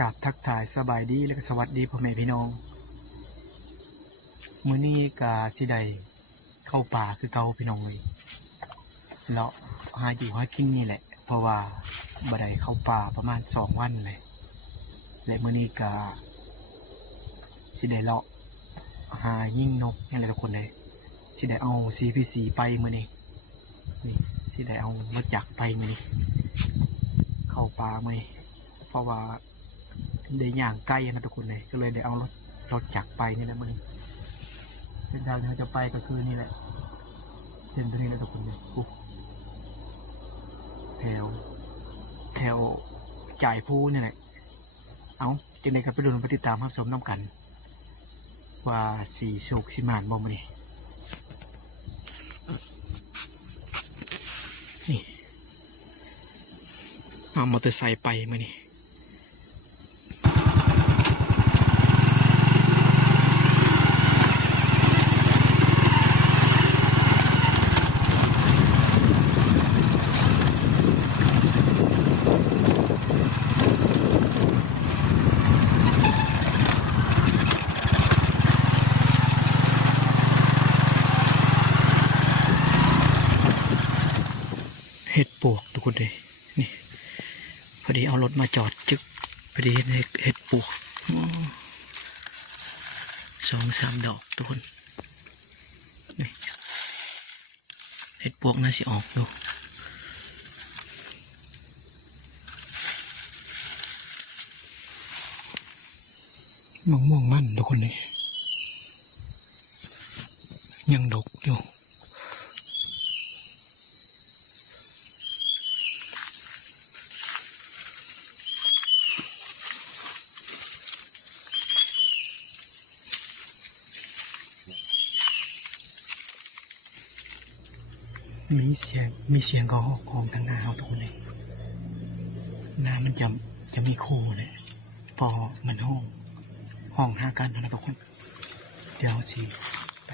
กราบทักทายสบายดีและก็สวัสดีพ่อแม่พี่น้องมื้อนี้กาสิได้เข้าป่าคือเก่าพี่น้องเลยเลาะหาอยู่หากินนี่แหละเพราะว่าบ่ได้เข้าป่าประมาณ2 วันเลยและมื้อนี้กาสิได้เลาะหายิงนกนี่แหละทุกคนเลยสิได้เอา CP4 ไปมื้อนี้นี่สิได้เอารถจักรไปมื้อนี้เข้าป่ามื้อนี้เพราะว่าได้ย่างไกลนะทุกคนเลยก็เลยได้เอารถจักรไปนี่แหละมื้อนี้เส้นทางที่เราจะไปก็คือนี่แหละเส้นตัวนี้แหละทุกคนเลยแถวจ่ายพูนี่แหละเอาจังได๋ก็ไปดูไปติดตามรับชมน้ำกันว่าสีโชคสิมานบ่มื้อนี้นี่เอามอเตอร์ไซค์ไปมื้อนี้เห็ดปวกทุกคนเลยนี่พอดีเอารถมาจอดจึกพอดีเห็ดปวก2-3 ดอกทุกคนนี่เห็ดปวกน่าสิออกดูม่วงมันทุกคนเลยยังดกอยู่มีเสียงของทางหน้าเขาทุกคนเลยหน้ามันจะมีคู่เลยพอมันห้องหากันนะทุกคนเดี๋ยวสิไ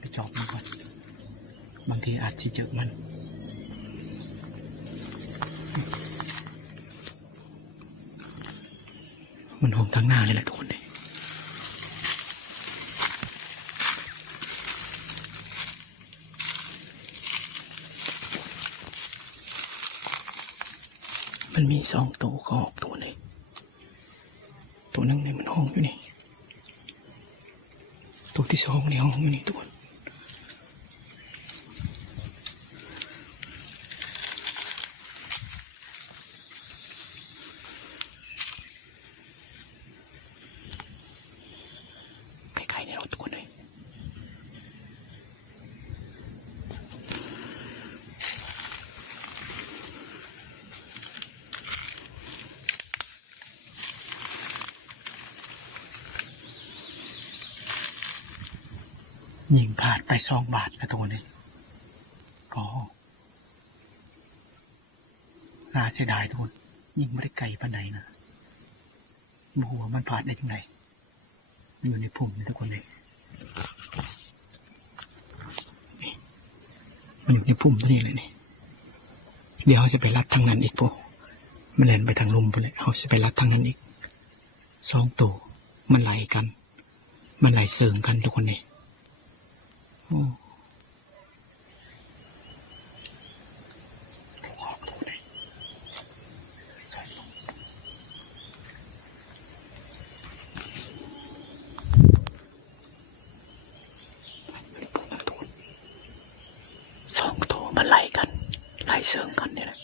ปจอบมันก่อนบางทีอาจจะเจอมันห้องทางหน้าเลยแหละทุกคนเลยมันมี2 ตัวก็ออกตัวนึงในมันห้องอยู่นี่ตัวที่2ในห้องอยู่นี่ตัวใกล้ๆในรถตัวเลยยิงขาดไป2 บาทกระตัวเลยก็น่าเสียดายทุกคนยิงไม่ได้ไกลปานใดนะหัวมันผ่านได้ยังไงอยู่ในพุ่มทุกคนเลยมันอยู่ในพุ่มตัวนี้เลยนี่เดี๋ยวเขาจะไปรัดทางนั้นอีกพวกมันแล่นไปทางลมไปเลยเขาจะไปรัดทางนั้นอีก2 ตัวมันไหลกันมันไหลเสริงกันทุกคนเลย2 ตัวมันไหลกันไหลเสริงกันเนี่ยแหละ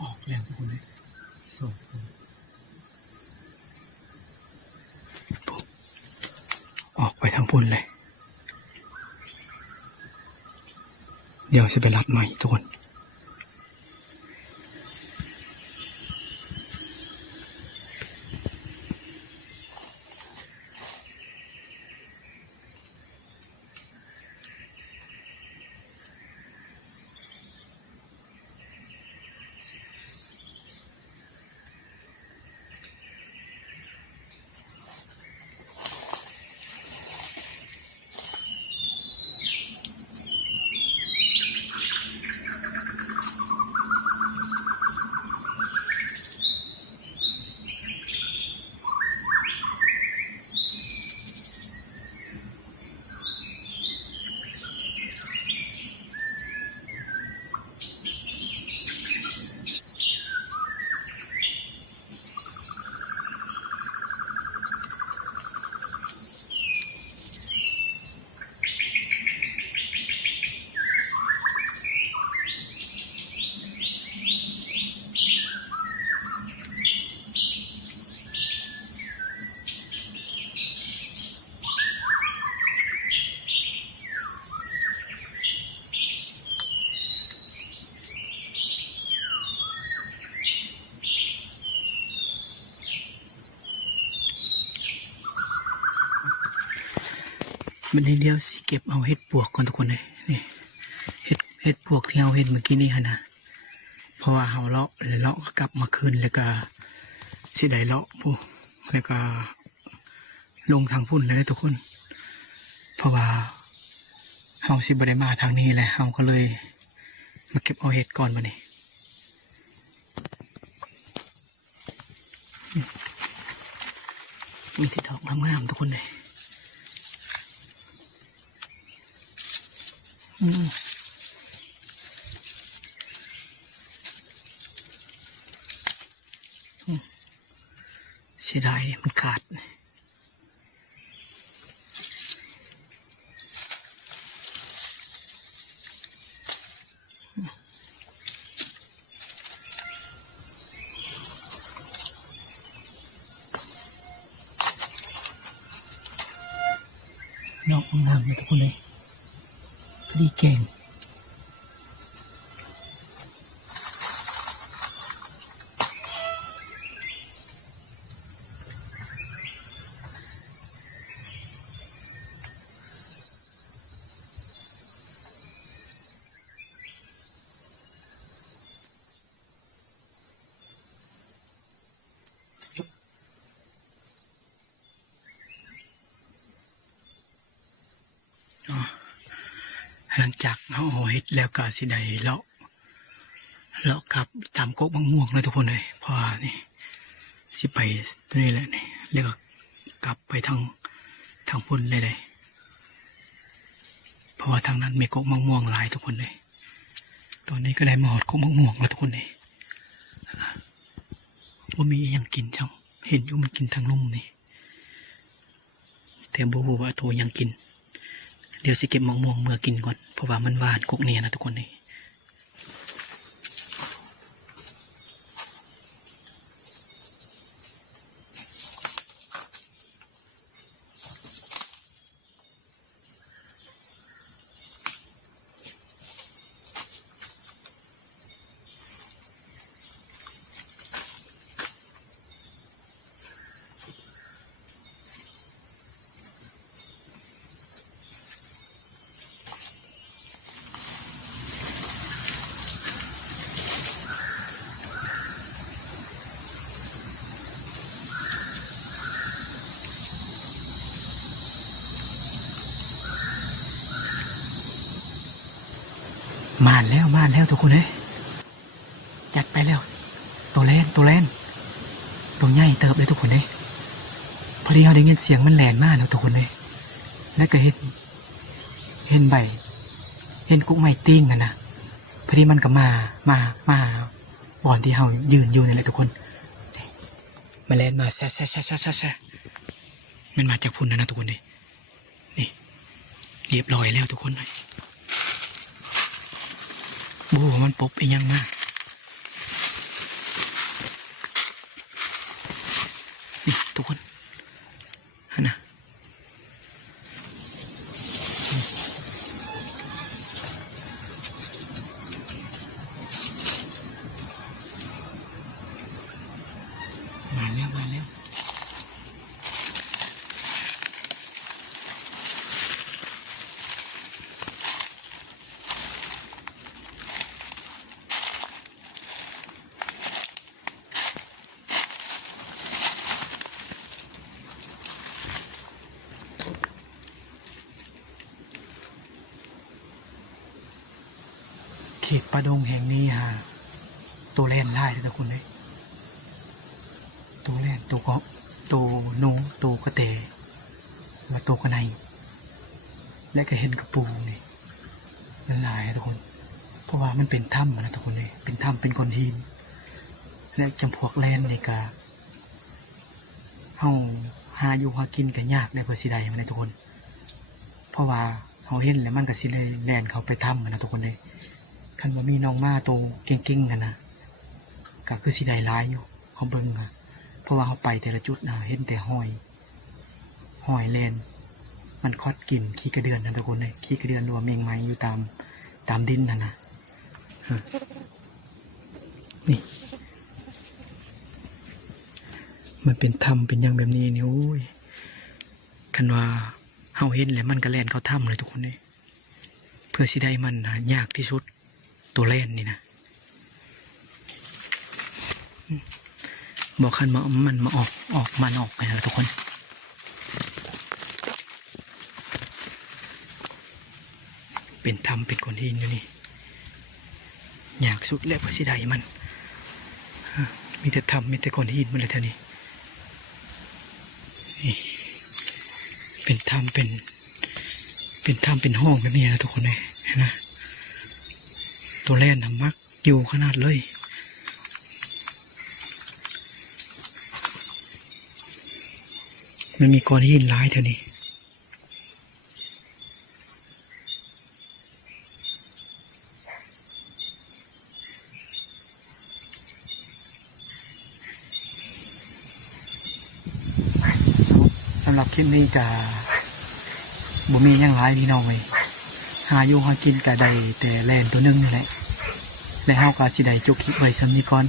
ออกแล้วทุกคนเลยออกไปทางพุ่นเลยเดี๋ยวจะไปรัดใหม่ทุกคนมันในเดียวสิเก็บเอาเห็ดปวกก่อนทุกคนเลยนี่เห็ดปวกที่เราเห็นเมื่อกี้นี่ฮะนะเพราะว่าเราเลาะแล้วเลาะก็กลับมาคืนแล้วก็สิได้เลาะปุ๊บแล้วก็ลงทางพุ่นเลยทุกคนเพราะว่าเราสิบได้มาทางนี้แหละเราก็เลยมาเก็บเอาเห็ดก่อนมานี่มีที่ดอกงามๆทุกคนเลยเสียดายมันขาดดอกงามๆเลยทุกคนเลยพอดีแกงหลังจากเขาเอาเห็ดแล้วก็สิได้เลาะกลับตามโกกมะม่วงเลยทุกคนเลยเพราะว่านี่สิไปตัวนี้แหละนี่แล้วก็กลับไปทางพุ่นเลยเพราะว่าทางนั้นมีโกกมะม่วงหลายทุกคนเลยตอนนี้ก็ได้มาหอดโกกมะม่วงแล้วทุกคนเลยว่ามียังกินจังเห็นอยู่มันกินทางลุ่มนี่แต่บ่รู้ว่าตัวยังกินเดี๋ยวสิเก็บมะม่วงเมื่อกินก่อนเพราะว่ามันหวานกกเนี่ยนะทุกคนนี่มาแล้วทุกคนเลยจัดไปแล้วตัวแลนตัวใหญ่เติบเลยทุกคนเลยพอดีเราได้ยินเสียงมันแหลนมากแล้วทุกคนเลยแล้วก็เห็นใบเห็นกุ๊กไม้ติ้งนะพอดีมันก็มาบ่อนที่เรายืนอยู่นี่แหละทุกคนมันแหลนมาแซ่มันมาจากพุ่นนะทุกคนเลยนี่เรียบร้อยแล้วทุกคนเลยบูมันปบไปยังมาก เขตป่าดงแห่งนี้ฮะตัวแล่นไล่ทุกคนเลยตัวแล่นตัวเกาะตัวหนูตัวกระเตมาตัวกระไนและก็เห็นกระปูนี่มันหลายทุกคนเพราะว่ามันเป็นถ้ำนะทุกคนเลยเป็นถ้ำเป็นก้อนหินและจำพวกแล่นนี่ก็เฮาหาอยู่หากินกันยากในเพื่อสิใดมันนะทุกคนเพราะว่าเฮาเห็นแล้วมันก็สิเลยแล่นเขาไปถ้ำนะทุกคนเลยคันว่ามีน้องมาตัวเก่งๆกันนะก็คือสิได้ร้ายอยู่เขาเบิ่งค่ะเพราะว่าเขาไปแต่ละจุดนะเห็นแต่ห้อยแลนมันคอดกินขี้กระเดือนนะทุกคนเลยขี้กระเดือนรัวเมงไม้อยู่ตามดินนะนี่มันเป็นถ้ำเป็นอย่างแบบนี้นี่โอ้ยคันว่าเขาเห็นแล้วมันก็แลนเขาถ้ำเลยทุกคนเลยเพื่อสิได้มันยากที่สุดตัวแลนนี่นะบอกคันมันมาออกไปแล้วทุกคนเป็นธรรมเป็นคนหินอยู่นี่อยากสุดแล้วพระสิไดมันมีแต่ธรรมมีแต่คนหินมันเลยเท่านี้เป็นธรรมเป็นธรรมเป็นห้องแบบนี้นะทุกคนเลยนะตัวแล่นทำมักอยู่ขนาดเลยมันมีก้อนหินร้ายเท่านี้สำหรับคลิปนี้กับบุมียังร้ายพี่น้องเลยหาอยู่หากินกับใดแต่แลนตัวนึงนี่แหละและเฮากาสิได้จบคลิปไว้สำนี้ก่อน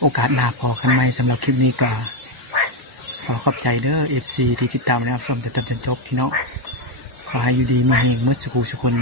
โอกาสหน้าพอกันไหมสำหรับคลิปนี้ก็ขอขอบใจเด้อ FC ที่ติดตามนะครับชมแต่จนจบพี่น้องขอให้อยู่ดีมีเฮงเมื่อสักครู่สักคน